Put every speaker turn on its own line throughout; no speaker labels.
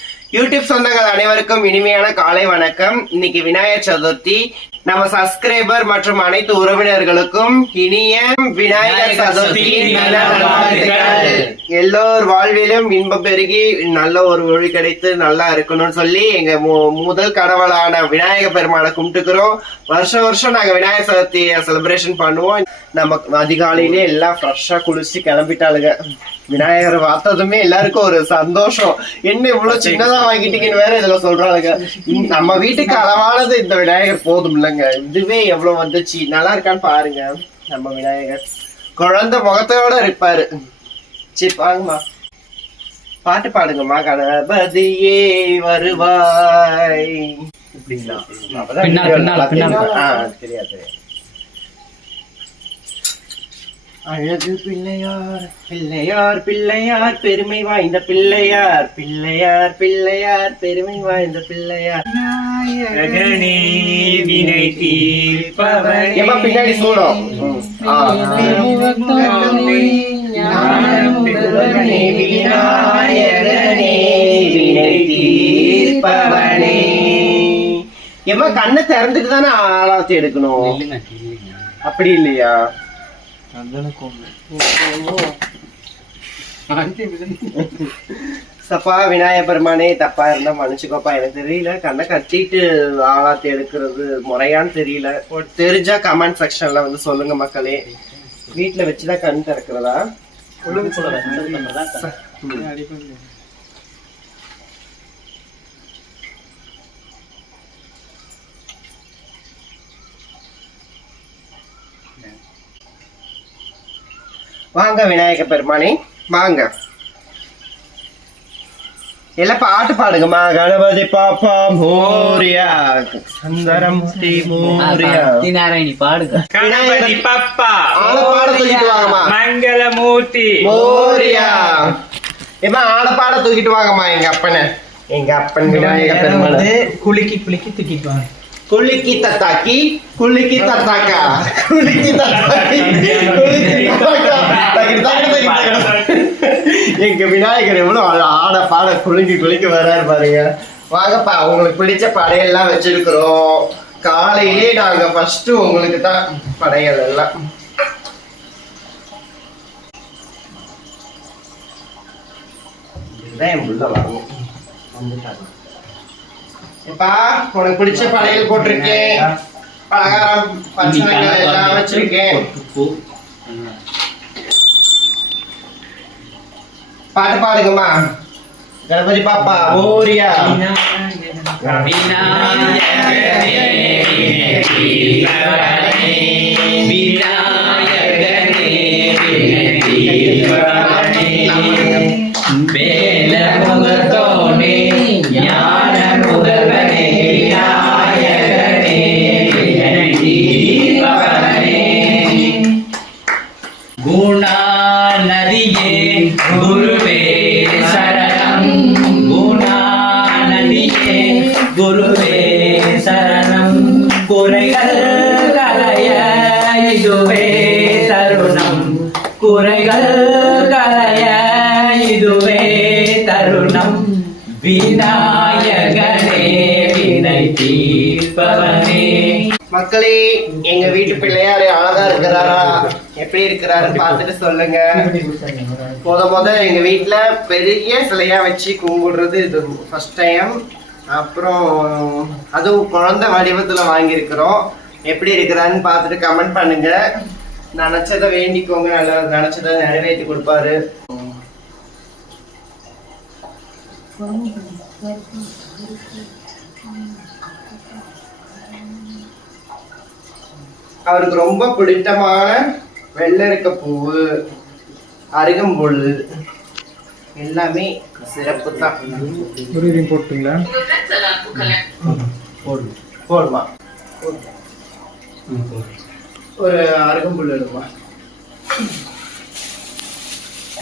you YouTube சொந்தங்கள் அனைவருக்கும் இனிமையான காலை வணக்கம். இன்னைக்கு விநாயகர் சதுர்த்தி. நம்ம சப்ஸ்கிரைபர் மற்றும் அனைத்து உறவினர்களுக்கும் இனிய விநாயகர் சதுர்த்தி. எல்லோர் வாழ்விலும் இன்பம் பெருகி நல்ல ஒரு மொழி கிடைத்து நல்லா இருக்கணும்னு சொல்லி எங்க முதல் கடவுளான விநாயக பெருமானை கும்பிட்டுக்கிறோம். வருஷம் வருஷம் நாங்க விநாயகர் சதுர்த்தியை செலிப்ரேஷன் பண்ணுவோம். நம்ம அதிகாலையிலே எல்லாம் ஃப்ரெஷ்ஷா குளிச்சு கிளம்பிட்டாளுங்க. விநாயகர் பார்த்ததுமே எல்லாருக்கும் ஒரு சந்தோஷம். என்ன இவ்வளவு சின்னதா வாங்கிட்டீங்கன்னு வேற இதுல சொல்றாங்க நம்ம வீட்டுக்கு அளவானது இந்த விநாயகர் போதும் இல்லைங்க. இதுவே எவ்வளவு வந்துச்சு? நல்லா இருக்கான்னு பாருங்க நம்ம விநாயகர். குழந்தை முகத்தோட இருப்பாரு. சரி பாருங்கம்மா பாட்டு பாடுங்கம்மா கணபதியே வருவாய். இப்படிங்களா
பின்னால்,
video
பின்னால்,
நல்லா
பின்னால்.
தெரியும். ஆ, தெரியாது தெரியாது. அழகு பிள்ளையார் பிள்ளையார் பிள்ளையார் பெருமை வாய்ந்த பிள்ளையார் பிள்ளையார் பிள்ளையார் பெருமை வாய்ந்த பிள்ளையார்
வினை தீர்ப்பவனே.
ஏம்மா பின்னாடி சூடம் தீர்ப்பவனே. ஏம்மா கண்ணை திறந்துட்டு தானே ஆளாத்தி எடுக்கணும். அப்படி இல்லையா சப்பா விநாயக பெருமானே தப்பா இருந்தா மன்னிச்சுக்கோப்பா. எனக்கு தெரியல. கண்ணை கட்டிட்டு ஆளாத்தி எடுக்கிறது முறையான்னு தெரியல. தெரிஞ்சா கமெண்ட் செக்ஷன்ல வந்து சொல்லுங்க மக்களே. வீட்டுல வச்சுதான் கண் திறக்கிறதா? வாங்க விநாயக பெருமானே வாங்க. எல்லாம் பாட்டு பாடுங்கம்மா. கணபதி பாப்பா மோரியா. சுந்தரமூர்த்தி மோரியா.
சத்யநாராயணி பாடுங்க.
கணபதி பப்பா
தூக்கிட்டு வாங்கம்மா.
மங்களமூர்த்தி
மோரியா. ஏமா ஆள பாட தூக்கிட்டு வாங்கம்மா எங்க அப்பனை. எங்க அப்பன் விநாயக பெருமாள்
குலுக்கி குலுக்கி தூக்கிட்டு வாங்க.
குலுக்கி தத்தாக்கி குலுக்கி தத்தாக்கா. குலுக்கி தத்தாக்கி குலுக்கி எங்க விநாயகர் எவ்வளவு ஆட பாட குலுங்கி குலுக்கி வர்றாரு பாருங்க. வாங்கப்பா உங்களுக்கு பிடிச்ச படையெல்லாம் வச்சிருக்கிறோம். காலையிலே நாங்க ஃபர்ஸ்ட் உங்களுக்கு தான் படையல் எல்லாம். இதுதான் என் வந்துட்டாங்க. எப்பா உனக்கு பிடிச்ச படையல் போட்டிருக்கேன். பலகாரம் பச்சை எல்லாம் வச்சிருக்கேன். பாட்டு பாடுங்கம்மா கணபதி பாப்பா ஓரியா
முகத்த விநாயகனே வினை தீர்ப்பவனே.
மக்களே எங்க வீட்டு பிள்ளையாரு அழகா இருக்கிறாரா? எப்படி இருக்கிறாருன்னு பார்த்துட்டு சொல்லுங்க. முத முத எங்க வீட்ல பெரிய சிலையா வச்சு கும்பிடுறது இது ஃபர்ஸ்ட் டைம் அப்புறம் அதுவும் குழந்தை வடிவத்துல வாங்கியிருக்கிறோம். எப்படி இருக்கிறான்னு பார்த்துட்டு கமெண்ட் பண்ணுங்க. நினைச்சதை வேண்டிக்கோங்க. நல்லா நினைச்சதை நிறைவேற்றி கொடுப்பாரு. அவருக்கு ரொம்ப பிடித்தமான வெள்ளரிக்க பூவு அருகம்புல் எல்லாமே சிறப்பு தான்
போட்டுங்களா?
போடுமா. ஒரு அருகம்புல் எடுமா.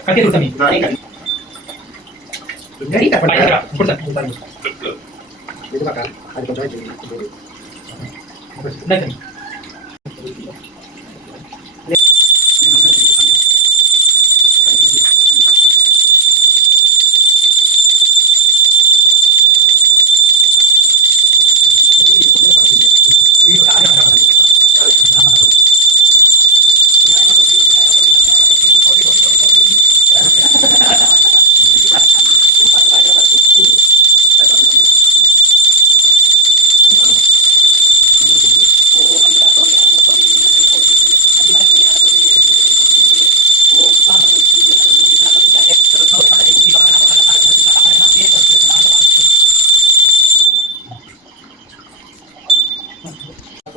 か
けるた
めに何か
何
だ
これ
だ。これだこ
れだ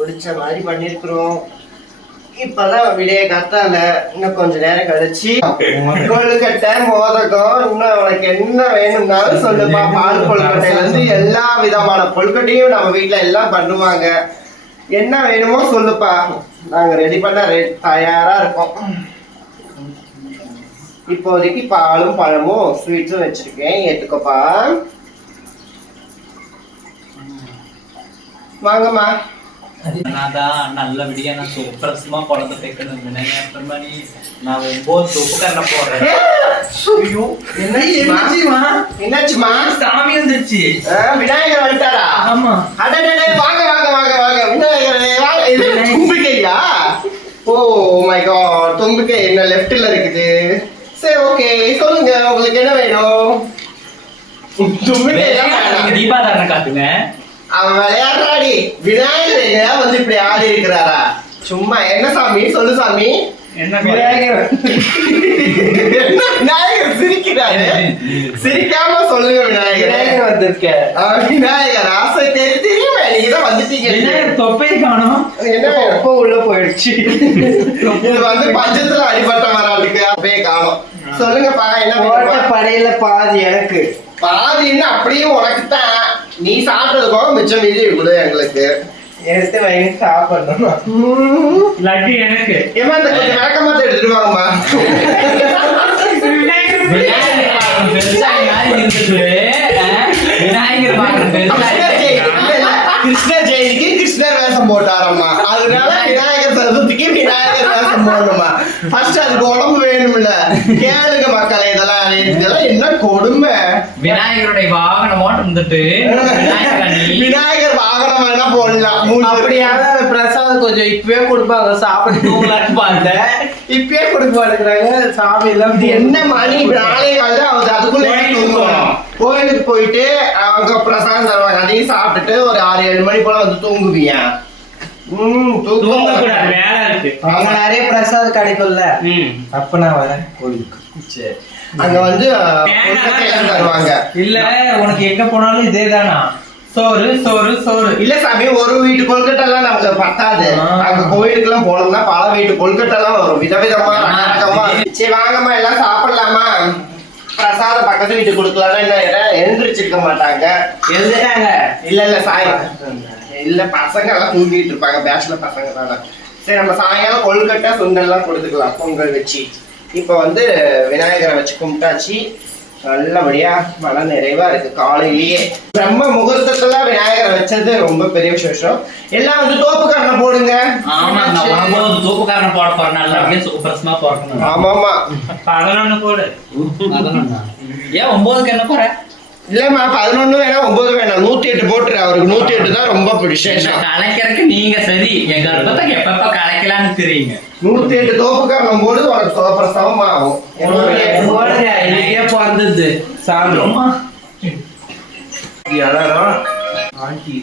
பிடிச்ச மாதிரி பண்ணிருக்கிறோம். இப்பதான் விடைய கத்தால இன்னும் கொஞ்ச நேரம் கழிச்சு கொழுக்கட்டை மோதகம் இன்னும் உனக்கு என்ன வேணும்னாலும் சொல்லுப்பா. பால் கொழுக்கட்டையில இருந்து எல்லா விதமான கொழுக்கட்டையும் நம்ம வீட்ல எல்லாம் பண்ணுவாங்க. என்ன வேணுமோ சொல்லுப்பா. நாங்க ரெடி பண்ண தயாரா இருக்கோம். இப்போதைக்கு பாலும் பழமும் ஸ்வீட்ஸும் வச்சிருக்கேன். ஏத்துக்கோப்பா. வாங்கம்மா.
நான் சூப்பரஸ்மா குழந்தை தைக்கணும் விநாயகர் மணி நான் ஒன்பது தொப்பு கண்ண போடுறேன்
ஐயோ, என்னாச்சும்மா? என்னாச்சுமா
சாமி வந்துருச்சு
விநாயகர் வந்துட்டாரா
ஆமா
அடடடே, வாங்க வாங்க வாங்க வாங்க விநாயகரே வாங்க இது தும்பிக்கையா ஓ மை காட் தும்பிக்கை என்ன லெஃப்ட்ல இருக்குது சரி ஓகே சொல்லுங்க உங்களுக்கு என்ன வேணும் தும்பிக்கை.
தீபாதாரணை காட்டுங்க
அவன் விளையாடுறாடி. விநாயகர் எங்கயா வந்து இப்படி ஆடி இருக்கிறாரா? சும்மா என்ன சாமி? சொல்லு சாமி.
என்ன
விநாயகர். விநாயகர் சிரிக்கிறாரு? சிரிக்காம சொல்லுங்க விநாயகர்.
வந்திருக்க.
ஆ, விநாயகர் ஆசை தெரி தெரியுமே? நீங்க தான் வந்துட்டீங்க.
தொப்பை காணோம்.
என்ன?
தொப்பை உள்ள போயிடுச்சு.
இது வந்து பஞ்சத்துல அடிபட்ட வராளுக்கு அப்படியே காணும். சொல்லுங்கப்பா என்ன?
படையில பாதி எனக்கு.
பாதின்னு அப்படியே உனக்கு தான் நீ சாப்பிட்டது போக மிச்சம் மீதி கொடு எங்களுக்கு.
எடுத்து வாங்கி சாப்பிடணும்.
லட்டு எனக்கு.
ஏம்மா இந்த கொஞ்சம் விளக்கமாத்த எடுத்துட்டு வாங்கம்மா. கிருஷ்ணர் ஜெயந்திக்கு கிருஷ்ணர் வேஷம் போட்டாரம்மா. அதனால விநாயகர் சதுர்த்திக்கு விநாயகர் வேஷம் போடணுமா ஃபர்ஸ்ட் அதுக்கு உடம்பு வேணும்ல. கேளுங்க மக்களே இதெல்லாம் இதெல்லாம் என்ன கொடுமை?
விநாயகருடைய வாகனமோட்டு இருந்துட்டு விநாயகர்
வாகனம் வேணா போடலாம். மூணு
அப்படியான அந்த பிரசாதம் கொஞ்சம் இப்பவே கொடுப்பாங்க. சாப்பிடுவாங்களான்னு பார்த்தேன். இப்பயே கொடுக்க மாட்டேங்கிறாங்க சாமி எல்லாம்
இது என்ன மணி? நாளே காலையில அவங்க அதுக்குள்ள
கோயிலுக்கு
போயிட்டு அவங்க பிரசாதம் தருவாங்க. அதையும் சாப்பிட்டுட்டு ஒரு ஆறு ஏழு மணி போல வந்து தூங்குவியா
நிறைய பிரசாதம் கிடைக்கும்ல அப்ப நான் வரேன். கோயிலுக்கு. சரி.
அங்க வந்து தருவாங்க.
இல்ல உனக்கு எங்க போனாலும் இதேதானா சோறு சோறு சோறு.
இல்ல சாமி ஒரு வீட்டு கொழுக்கட்டை எல்லாம் நமக்கு பத்தாது. அங்க கோயிலுக்கு எல்லாம் போனோம்னா பல வீட்டு கொழுக்கட்டை எல்லாம் வரும். விதவிதமா ரகரகமா சரி வாங்கம்மா எல்லாம் சாப்பிடலாமா? பிரசாதம் பக்கத்து வீட்டுக்கு கொடுக்கலாம்னா என்ன எழுந்திரிச்சிருக்க மாட்டாங்க.
எழுதுட்டாங்க
இல்ல இல்ல சாய். இல்ல பசங்க எல்லாம் தூங்கிட்டு இருப்பாங்க. பேச்சுலர் பசங்க தானே சரி நம்ம சாயங்காலம் கொழுக்கட்டை சுண்டல் எல்லாம் கொடுத்துக்கலாம். பொங்கல் வச்சு. இப்ப வந்து விநாயகரை வச்சு கும்பிட்டாச்சு. நல்லபடியா மன நிறைவா இருக்கு காலையிலேயே. பிரம்ம முகூர்த்தத்துல விநாயகரை வச்சது ரொம்ப பெரிய விசேஷம். எல்லாம் வந்து தோப்புக்காரனை போடுங்க.
ஆமா தூப்புக்காரன் போட போறேன். நல்லபடியா சூப்பரஸ்மா போடணும்
ஆமாமா.
பதினொன்னு போடு.
ஏன் ஒன்பதுக்கு என்ன போற?
இல்லம்மா பதினொன்னு வேணாம் ஒன்பது வேணாம் நூத்தி எட்டு போட்டுரு அவருக்கு நூத்தி எட்டு தான் ரொம்ப விசேஷம்
கலைக்கிறதுக்கு நீங்க சரி என் கர்ப்பத்தை எப்பப்ப கலைக்கலாம்னு தெரியுங்க
நூத்தி எட்டு தோப்புக்காரன் போது உனக்கு சோபரசவம் ஆகும்
பிறந்தது
எல்லாரும்
ஆண்டி